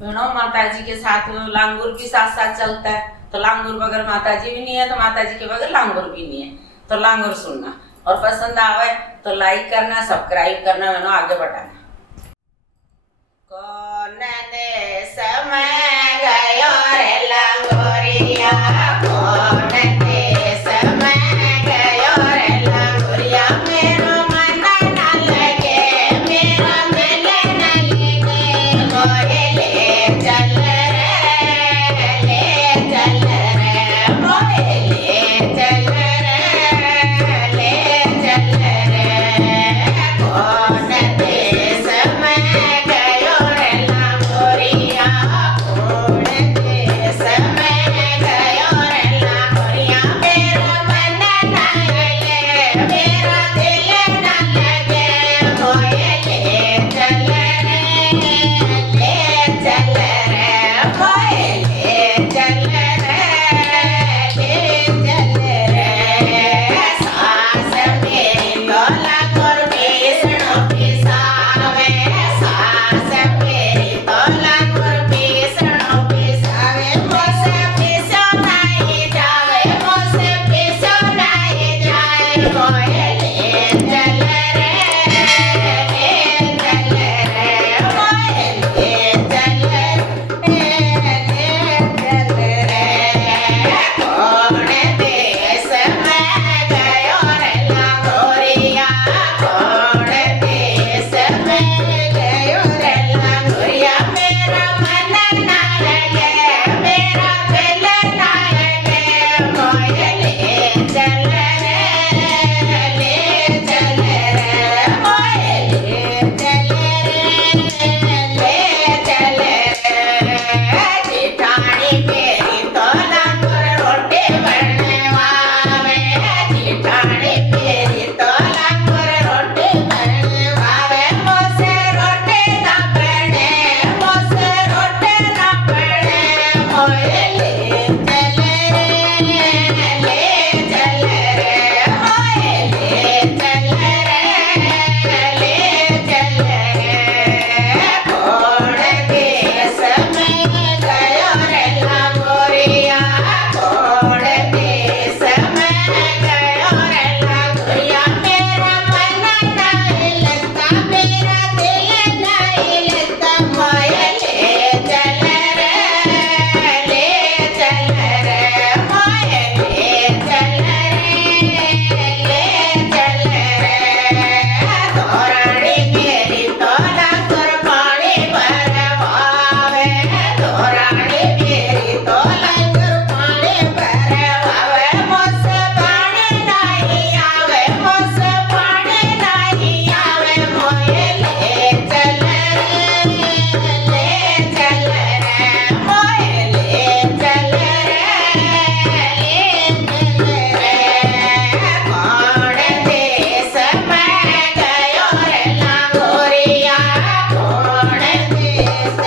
माता जी के साथ लांगुर भी साथ साथ चलता है, तो लांगुर बगैर माता जी भी नहीं है, तो माता जी के बगैर लांगुर भी नहीं है। तो लांगुर सुनना और पसंद आवे तो लाइक करना, सब्सक्राइब करना, मैंने आगे बढ़ाना। कौन देश में गयो रे लांगुरिया, कौन देश में गयो रे लांगुरिया, मेरो मन न लगे, मेरो दिल न लगे, मोहे ले चल रे, मोहे ले चल रे, कौन देश में गयो रे लांगुरिया, कौन देश में गयो रे लांगुरिया, मेरो मन न लगे, मेरो दिल न लगे, मोहे ले चल रे, मोहे ले चल रे, सास मेरी तोला कर बेसणो पिसावे, सास मेरी तोला कर बेसणो पिसावे, मोसे पिसो नहीं जावे, मोसे पिसो नहीं जाए, मोहे ले चल रे, मोहे ले चल रे, कौन देश में गयो रे लांगुरिया, कौन देश में गयो रे लांगुरिया, मेरा मन न लगे, मेरा दिल न लगे, मोहे ले चल रे, मोहे ले चल रे, जेठानी मेरी तोला कर रोटी बनवावे, जेठानी मेरी तोला कर रोटी बनवावे, मोसे रोटी न बने, मोसे रोटी न बने, मोहे ले चल रे, मोहे ले चल रे, कौन देश में गयो रे लांगुरिया, कौन देश में गयो रे लांगुरिया, मेरा मन नहीं लगता, मेरा दिल नहीं लगता, मोहे ले चल रे, मोहे ले चल रे, धोरानी मेरी तोला कर पानी भरवावे, धोरानी मेरी तोला कर पानी भरवावे, मोसे पानी नहीं आवे, मोसे पानी नहीं आवे, मोहे ले चल रे, मोहे ले चल रे, कौन देश में गयो रे लांगुरिया, कौन देश